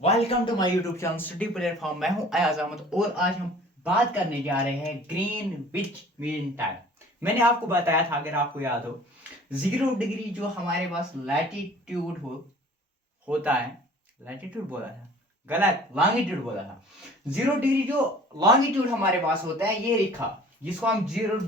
Welcome to my YouTube channel study platform. मैं हूं अयाज अहमद और आज हम बात करने जा रहे हैं ग्रीन विच मीन टाइम। मैंने आपको बताया था, अगर आपको याद हो, 0 डिग्री जो हमारे पास लैटिट्यूड होता है, लैटिट्यूड बोला था, गलत, लॉन्गिट्यूड बोला था। 0 डिग्री जो लॉन्गिट्यूड हमारे पास होता है, ये रेखा जिसको हम 0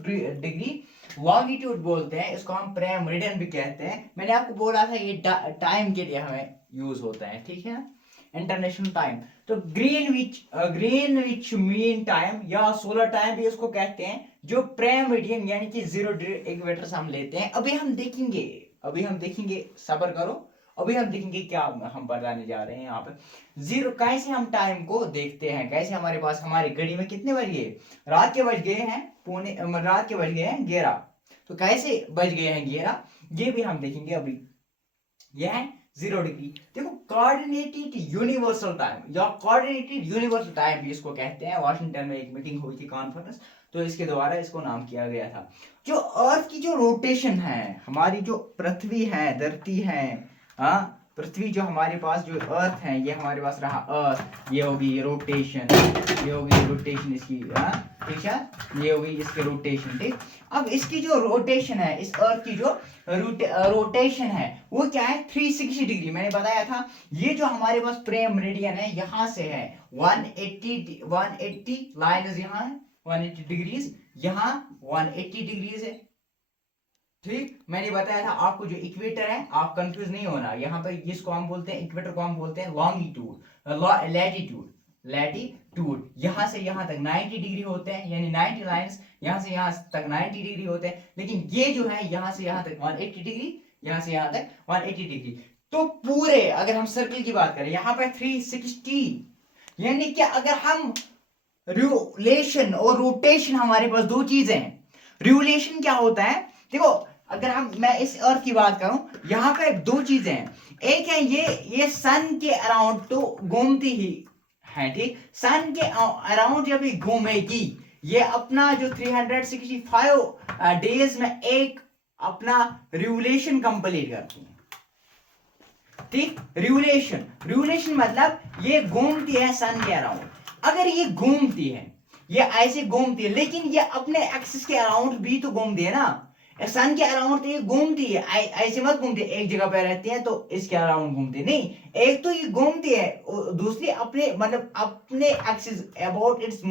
डिग्री लॉन्गिट्यूड बोलते हैं, इसको हम प्राइम मेरिडियन भी कहते हैं। मैंने आपको बोला था ये टाइम के लिए हमें यूज होता है, ठीक है, इंटरनेशनल टाइम। तो ग्रीनविच मीन टाइम या सोलर टाइम भी इसको कहते हैं, जो प्राइम मेरिडियन यानी कि 0 डिग्री इक्वेटर से हम लेते हैं। अभी हम देखेंगे, सब्र करो। अभी हम देखेंगे क्या हम बताने जा रहे हैं यहाँ पे। जीरो कैसे हम टाइम को देखते हैं, कैसे हमारे पास हमारी घड़ी में कितने बज गए, रात के बज गए हैं रात के बज गए हैं 11। तो कैसे बज गए हैं 11, ये भी हम देखेंगे अभी। यह है 0 डिग्री। देखो, कोऑर्डिनेटेड यूनिवर्सल टाइम या कोऑर्डिनेटेड यूनिवर्सल टाइम भी इसको कहते हैं। वाशिंगटन में एक मीटिंग हुई थी, कॉन्फ्रेंस, तो इसके द्वारा इसको नाम किया गया था। जो अर्थ की जो रोटेशन है, हमारी जो पृथ्वी है, धरती है, हाँ, पृथ्वी जो हमारे पास जो अर्थ है, ये हमारे पास रहा अर्थ, ये होगी रोटेशन, ये होगी रोटेशन इसकी, हाँ, ठीक है, ये होगी इसकी रोटेशन, ठीक। अब इसकी जो रोटेशन है, इस अर्थ की जो रोटेशन है, वो क्या है, 360 डिग्री। मैंने बताया था, ये जो हमारे पास प्राइम मेरिडियन है, यहां से है 180 लाइन यहाँ है, 180 डिग्रीज, यहाँ 180 डिग्रीज है, ठीक। मैंने बताया था आपको, जो इक्वेटर है, आप कंफ्यूज नहीं होना, यहाँ पे जिसको हम बोलते हैं इक्वेटर को हम बोलते हैं लॉन्गिट्यूड, लैटिट्यूड यहां से यहां तक 90 डिग्री होते हैं, यानी 90 लाइंस, यहां से यहां तक 90 डिग्री होते हैं। लेकिन ये जो है यहां से यहां तक 180 डिग्री, यहां से यहां तक 180 डिग्री। तो पूरे, अगर हम सर्कल की बात करें, यहां पर 360, यानी कि अगर हम रिवोल्यूशन और रोटेशन, हमारे पास दो चीजें हैं। रिवोल्यूशन क्या होता है, देखो, अगर मैं इस अर्थ की बात करूं, यहाँ पे दो चीजें हैं। एक है ये सन के अराउंड तो घूमती ही है, ठीक। सन के अराउंड जब ये घूमेगी, ये अपना जो 365 डेज में एक अपना रिवोल्यूशन कंप्लीट करती है, ठीक। रिवोल्यूशन मतलब ये घूमती है सन के अराउंड। अगर ये घूमती है, ये ऐसे घूमती है, लेकिन ये अपने एक्सिस के अराउंड भी तो घूमती है ना। सन के अराउंड तो ये घूमती है, ऐसे मत घूमती है, एक जगह पे रहती है तो इसके अराउंड घूमती नहीं। एक तो ये घूमती है, दूसरी अपने, मतलब अपने axis, about its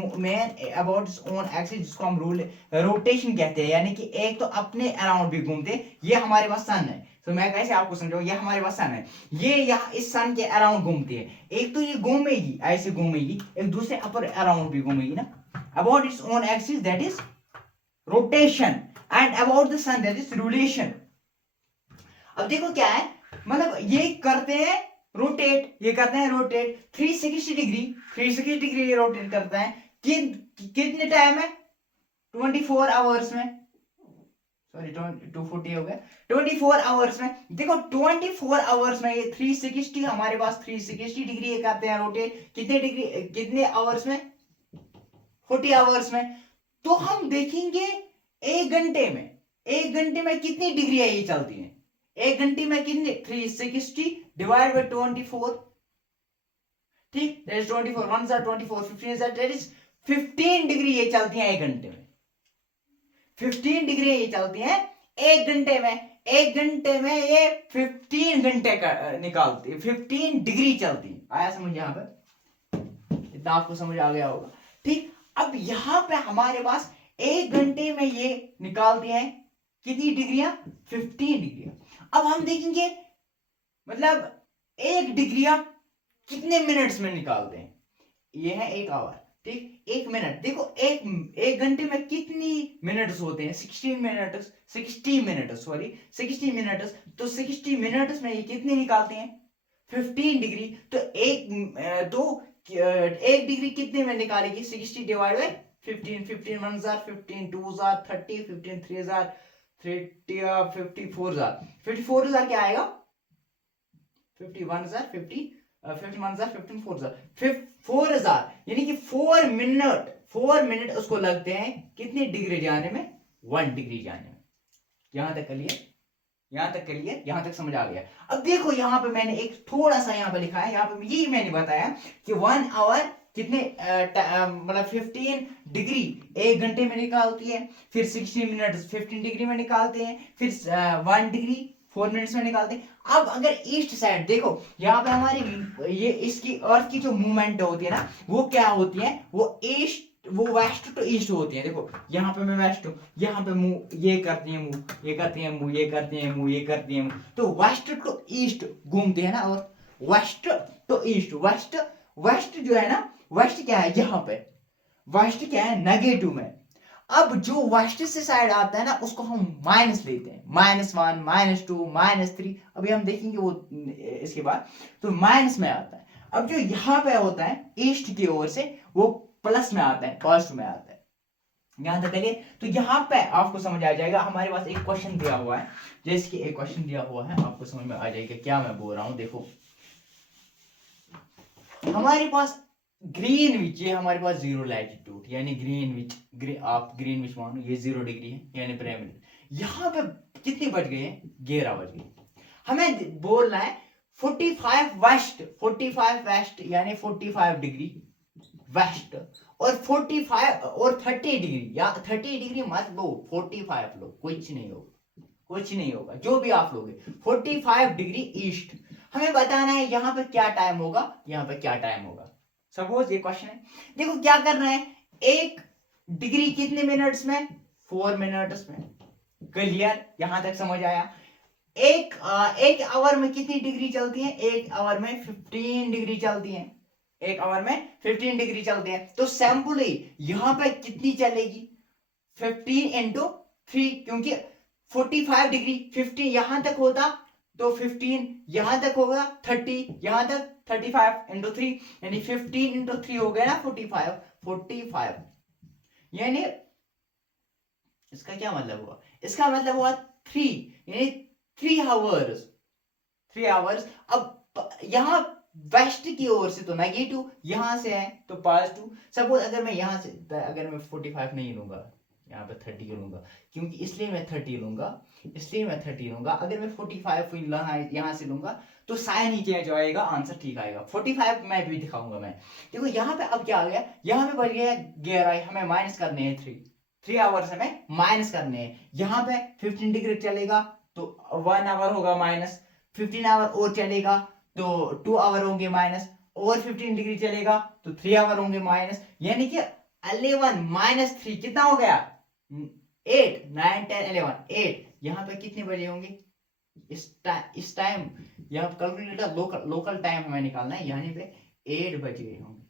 own axis, जिसको हम रोटेशन कहते हैं, यानी कि एक तो अपने अराउंड भी घूमते हैं। ये हमारे पास सन है, तो मैं कैसे आपको समझाऊं, ये हमारे पास सन है, ये यहाँ इस सन के अराउंड घूमती है। एक तो ये घूमेगी, ऐसे घूमेगी, एक दूसरे अपर अराउंड भी घूमेगी ना, about its own axis, that is rotation, and about the sun, that is revolution. अब देखो क्या है, मतलब ये करते हैं रोटेट, ये करते हैं रोटेट 360 डिग्री, 360 डिग्री ये रोटेट करता है। कितने टाइम है, 24 आवर्स में, सॉरी 240 हो गया, 24 आवर्स में। देखो 24 आवर्स में ये 360, हमारे पास 360 डिग्री ये करते हैं रोटेट, कितने डिग्री, कितने आवर्स में, 40 आवर्स में। तो हम देखेंगे एक घंटे में कितनी डिग्री ये चलती है, एक घंटे में कितने, 360 डिवाइड बाय 24, ठीक, that is 24, 1 is 24, 15 is that is 15 degree ये चलती है एक घंटे में, 15 डिग्री ये चलती है एक घंटे में। एक घंटे में ये 15 घंटे का निकालती है, 15 डिग्री चलती है। आया समझ, यहाँ पे इतना आपको समझ आ गया होगा, ठीक। अब यहाँ पे हमारे पास एक घंटे में ये निकालती है कितनी डिग्रियां, 15 डिग्रियां। अब हम देखेंगे, मतलब एक डिग्रियां कितने मिनट्स में निकालते हैं, ये है एक आवर, ठीक। एक मिनट, देखो एक घंटे में कितनी मिनट्स होते हैं, 60 मिनट्स, सॉरी 60 मिनट्स। तो 60 मिनट्स में ये कितने निकालते हैं, 15 डिग्री। तो एक डिग्री कितने में निकालेगी, 60 divide by 15, 15 1 jar 15, 2 jar 30, 15 3 jar 30, 54 jar, 54 jar क्या आएगा, 51 जार 50, 51 जार 15, 4 जार 4 हजार, यानी कि 4 मिनट उसको लगते हैं कितनी डिग्री जाने में, 1 डिग्री जाने में। यहां तक क्लियर, यहाँ तक क्लियर, यहाँ तक समझ आ गया। अब देखो यहाँ पे मैंने एक थोड़ा सा यहाँ पे लिखा है, यहाँ पे यही मैंने बताया कि 1 आवर कितने मतलब 15 डिग्री 1 घंटे में निकालती है, फिर 60 मिनट 15 डिग्री में निकालते हैं, फिर 1 डिग्री 4 मिनट्स में निकालते हैं। अब अगर ईस्ट साइड देखो, यहाँ पे हमारी ये इसकी अर्थ की जो मूवमेंट होती है ना, वो क्या होती है, वो वेस्ट टू ईस्ट होती है। देखो यहाँ पे मैं वेस्ट हूँ, यहाँ पे मूव ये करती है, मूव ये करती है, मूव ये करती है, मूव ये करती है, तो वेस्ट टू ईस्ट घूमते हैं ना। और वेस्ट टू ईस्ट, वेस्ट जो है ना, वेस्ट क्या है यहाँ पे, वेस्ट क्या है नेगेटिव में। अब जो वेस्ट से साइड आता है ना, उसको हम माइनस लेते हैं, -1 -2 -3, अभी हम देखेंगे वो इसके बाद, तो माइनस में आता है। अब जो यहाँ पे होता है ईस्ट की ओर से, वो प्लस में आता है, पॉजिटिव में आता है। यहां तक चलिए, तो यहाँ पे आपको समझ आ जाएगा। हमारे पास एक क्वेश्चन दिया हुआ है, जैसे कि एक क्वेश्चन दिया हुआ है, आपको समझ में आ जाएगा क्या मैं बोल रहा हूं। देखो हमारे पास ग्रीनविच, ये हमारे पास 0 लैटिट्यूड, यानी ग्रीनविच, आप ग्रीनविच मानो ये 0 डिग्री है, यानी प्राइमरी। यहाँ पे कितने बज गए हैं, 11 बज गए। हमें बोलना है 45 वेस्ट, 45 वेस्ट यानी 45 डिग्री वेस्ट, और 45 और 30 डिग्री, या 30 डिग्री मत लो, 45 लो, कुछ नहीं होगा, कुछ नहीं होगा जो भी आप लोगे। 45 डिग्री ईस्ट, हमें बताना है यहाँ पे क्या टाइम होगा, यहाँ पे क्या टाइम होगा। सपोज ये क्वेश्चन है, देखो क्या करना है, 1 डिग्री कितने मिनट्स में, 4 मिनट्स में। क्लियर, यहां तक समझ आया। एक आवर में कितनी डिग्री चलती है, 1 आवर में 15 डिग्री चलती है, 1 आवर में 15 डिग्री चलती है। तो सैंपली यहाँ पे कितनी चलेगी, 15 इंटू 3, क्योंकि 45 डिग्री 50 यहां तक होता, तो 15 यहां तक होगा, 30 यहां तक, 35 इंटू 3 यानी 15 इंटू 3 हो गया ना 45, यानी इसका क्या मतलब हुआ, इसका मतलब हुआ 3, यानी 3 आवर्स, 3 आवर्स। अब यहाँ वेस्ट की ओर से तो नेगेटिव, यहां से है तो पॉजिटिव। सपोज अगर मैं यहां से, अगर मैं 45 नहीं लूंगा, यहाँ पे 30 लूंगा, क्योंकि इसलिए मैं 30 लूंगा, इसलिए मैं 30 लूंगा। अगर मैं 45 यहाँ से लूंगा, तो साइन ही चेंज आएगा, आंसर ठीक आएगा। 45 मैं भी दिखाऊंगा मैं। देखो यहाँ पे अब क्या आ गया, यहाँ पे बढ़ गया 11, हमें माइनस करने हैं 3 आवर्स हमें माइनस करने हैं। यहाँ पे 15 डिग्री चलेगा तो 1 आवर होगा माइनस, 15 आवर और चलेगा तो 2 आवर होंगे माइनस, और 15 डिग्री चलेगा तो 3 आवर होंगे माइनस, यानी कि 11 माइनस 3 कितना हो गया, 8 9 10 11 8। यहाँ पे कितने बजे होंगे, इस टाइम यहाँ कैलकुलेटर लोकल टाइम हमें निकालना है, यहाँ पे 8 बज गए होंगे।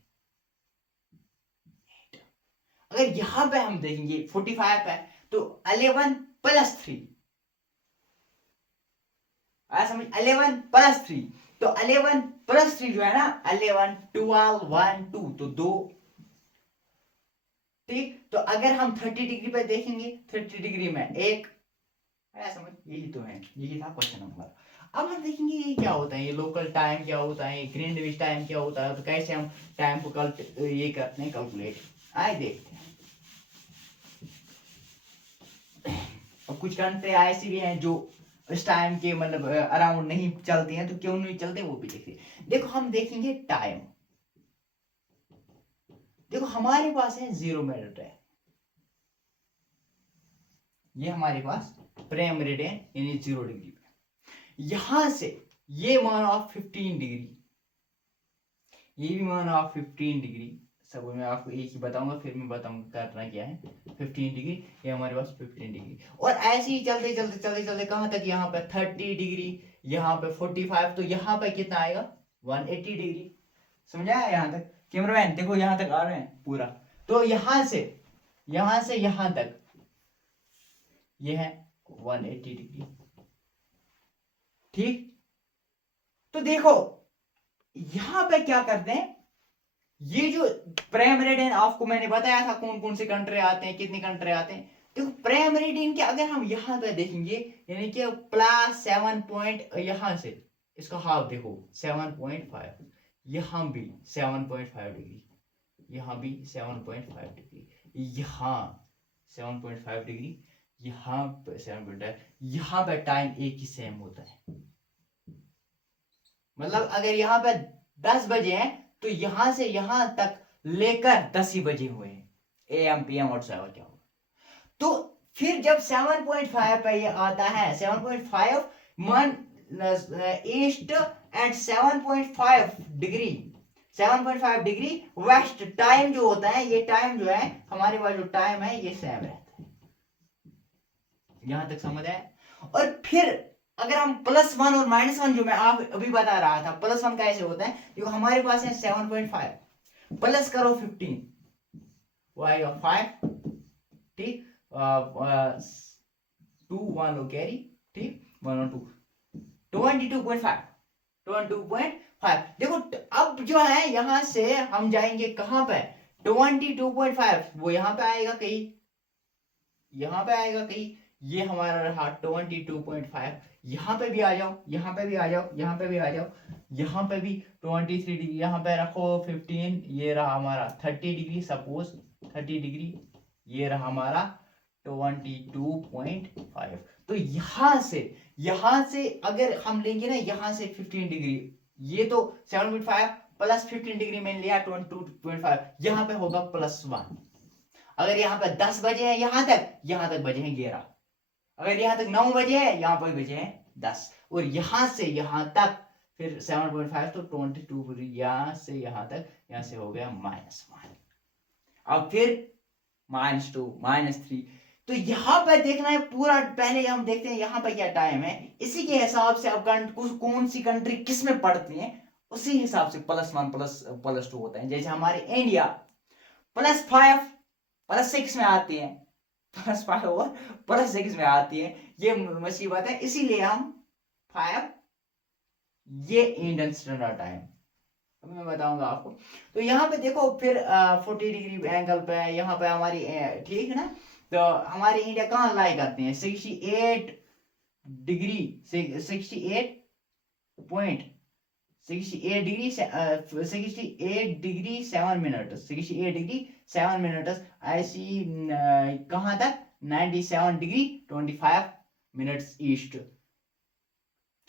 अगर यहाँ पे हम देखेंगे 45 है, तो 11 प्लस 3, समझ, 11 प्लस 3, तो 11 प्लस 3 जो है ना, 11 12 1 2, तो 2। ठीक, तो अगर हम 30 डिग्री पे देखेंगे, 30 डिग्री में 1, समझ, यही तो है, यही था क्वेश्चन नंबर। अब हम देखेंगे ये क्या होता है, ये लोकल टाइम क्या होता है, ग्रीनविच टाइम क्या होता है, तो कैसे हम टाइम को ये करते हैं कैलकुलेट, आए देखते हैं। अब कुछ कंट्री ऐसी भी हैं जो इस टाइम के मतलब अराउंड नहीं चलती हैं, तो क्यों नहीं चलते वो भी देखिए। देखो हम देखेंगे टाइम, देखो हमारे पास है 0 मिनट है, ये हमारे पास प्राइम मेरिडियन यानी 0 डिग्री पे। यहां से ये मानो आप 15 डिग्री, ये भी मानो आप 15 डिग्री, सब मैं आपको एक ही बताऊंगा, फिर मैं बताऊंगा करना क्या है। 15 डिग्री, ये हमारे पास 15 डिग्री, और ऐसे ही चलते चलते चलते चलते कहां तक, यहाँ पे 30 डिग्री, यहाँ पे 45, तो यहाँ पे कितना आएगा 180 डिग्री। समझ आया यहाँ तक, कैमरामैन देखो यहाँ तक आ रहे हैं पूरा। तो यहाँ से यहाँ तक ये है 180 डिग्री। ठीक, तो देखो यहां पे क्या करते हैं, ये जो प्राइम मेरिडियन आपको मैंने बताया था कौन कौन से कंट्री आते हैं, कितने कंट्री आते हैं। देखो प्राइम मेरिडियन के अगर हम यहां पे देखेंगे, यानी कि +7 पॉइंट, यहां से इसका हाफ देखो 7.5, यहां भी 7.5 डिग्री, यहां भी 7.5 डिग्री, यहां 7.5 डिग्री, यहाँ पे 7.5, यहाँ पे टाइम एक ही सेम होता है। मतलब अगर यहाँ पे 10 बजे हैं तो यहां से यहां तक लेकर 10 ही बजे हुए हैं, AM PM और क्या होगा। तो फिर जब 7.5 पे ये आता है, 7.5 मन east and 7.5 degree, 7.5 degree west time जो होता है, ये टाइम जो है हमारे पास जो टाइम है ये सेम रहता है। यहां तक समझ आया। और फिर अगर हम +1 और -1 जो मैं आप अभी बता रहा था, +1 कैसे होता है, देखो हमारे पास है 7.5 प्लस करो 15, वो आएगा 5, ठीक, 2 1 लो कैरी, ठीक, 1 और 2 22.5, 22.5। देखो अब जो है यहां से हम जाएंगे कहां पे, 22.5 वो यहां पे आएगा कहीं, यहां पे आएगा कहीं, ये हमारा रहा 22.5। यहां पे भी आ जाओ, यहां पे भी आ जाओ, यहां पे भी आ जाओ, यहां पे भी 23 डिग्री, यहां पे रखो 15, ये रहा हमारा 30 डिग्री, सपोज 30 डिग्री, ये रहा हमारा 22.5। तो यहां से अगर हम लेंगे ना, यहां से 15 डिग्री, ये तो 7.5 प्लस 15 डिग्री मैंने लिया 22.5, यहां पे होगा +1। अगर यहाँ पे 10 बजे है यहां तक बजे हैं 11, अगर यहाँ तक 9 बजे है, यहाँ पर बजे हैं 10, और यहां से यहां तक फिर 7.5 तो 22, यहां से यहां तक, यहां से हो गया -1, अब फिर -2 -3। तो यहाँ पर देखना है पूरा, पहले हम देखते हैं यहाँ पर क्या टाइम है, इसी के हिसाब से अब कौन सी कंट्री किस में पड़ती है, उसी हिसाब से +1 +2 होता है। जैसे हमारे इंडिया +5 +6 में आती है, +5 और +6 में आती है, ये मुसीबत है, इसीलिए हम 5, ये इंडियन स्टैंडर्ड टाइम, अभी मैं बताऊंगा आपको। तो यहाँ पे देखो फिर 40 डिग्री एंगल पे है, यहाँ पे हमारी ठीक है ना, तो हमारी इंडिया कहाँ लाई करते हैं, 68 degree, 68 point 68 degree 68 degree 7 minute, 68 degree 7 minute, ऐसी कहाँ तक 97 डिग्री 25 मिनट्स ईस्ट,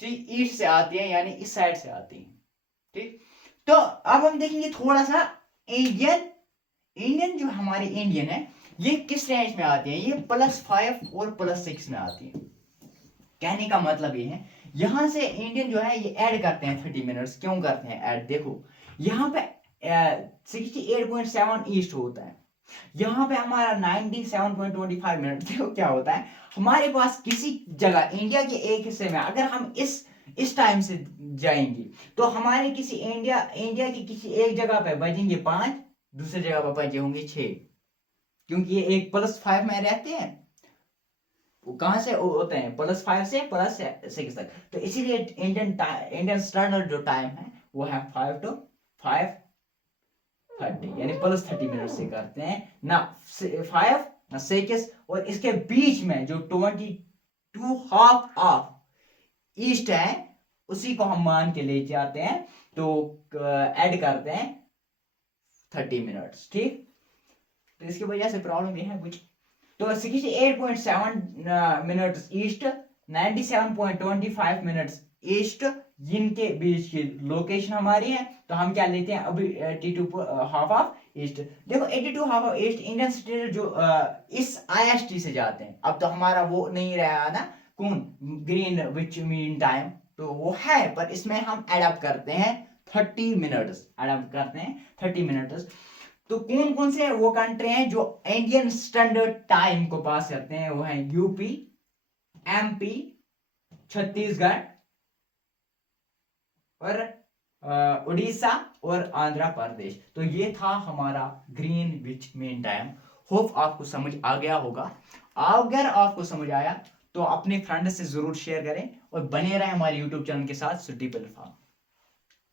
ठीक, ईस्ट से आती है, यानी इस साइड से आती है, ठीक। तो अब हम देखेंगे थोड़ा सा इंडियन जो हमारी इंडियन है, ये किस रेंज में आती है, ये +5 और +6 में आती है। कहने का मतलब ये है, यहां से इंडियन जो है ये ऐड करते हैं 30 मिनट्स, क्यों करते हैं ऐड, देखो यहाँ पे 68.7 ईस्ट होता है, यहाँ पे हमारा 97.25 मिनट। देखो क्या होता है, हमारे पास किसी जगह इंडिया के एक हिस्से में अगर हम इस टाइम से जाएंगे, तो हमारे किसी इंडिया की किसी एक जगह पे बजेंगे 5, दूसरी जगह पर बजे होंगे 6, क्योंकि ये एक +5 में रहते हैं, वो कहां से होते हैं, +5 से +6 तक। तो इसीलिए इंडियन स्टैंडर्ड जो टाइम है वो है 5 to 5:30, यानी +30 मिनट से करते हैं ना, 5 ना 6, और इसके बीच में जो 22 हाफ ऑफ ईस्ट है उसी को हम मान के ले जाते हैं, तो ऐड करते हैं 30 मिनट्स, ठीक। तो इसकी वजह से प्रॉब्लम ये है कुछ, तो 68.7 मिनट्स ईस्ट, 97.25 मिनट्स ईस्ट, जिनके बीच की लोकेशन हमारी है, तो हम क्या लेते हैं अभी 82 हाफ ऑफ ईस्ट। देखो 82 half of east Indian standard जो इस IST से जाते हैं, अब तो हमारा वो नहीं रहा ना, कौन ग्रीन विच मीन टाइम, तो वो है, पर इसमें हम एडअप करते हैं 30 मिनट्स, एडअप करते हैं 30 मिनट्स। तो कौन कौन से वो कंट्री हैं जो इंडियन स्टैंडर्ड टाइम को पास करते हैं, वो है यूपी, MP, छत्तीसगढ़ और उड़ीसा और आंध्र प्रदेश। तो ये था हमारा ग्रीनविच मीन टाइम। होप आपको समझ आ गया होगा। अगर आपको समझ आया तो अपने फ्रेंड से जरूर शेयर करें और बने रहें हमारे यूट्यूब चैनल के साथ सुटेबल फॉर्म।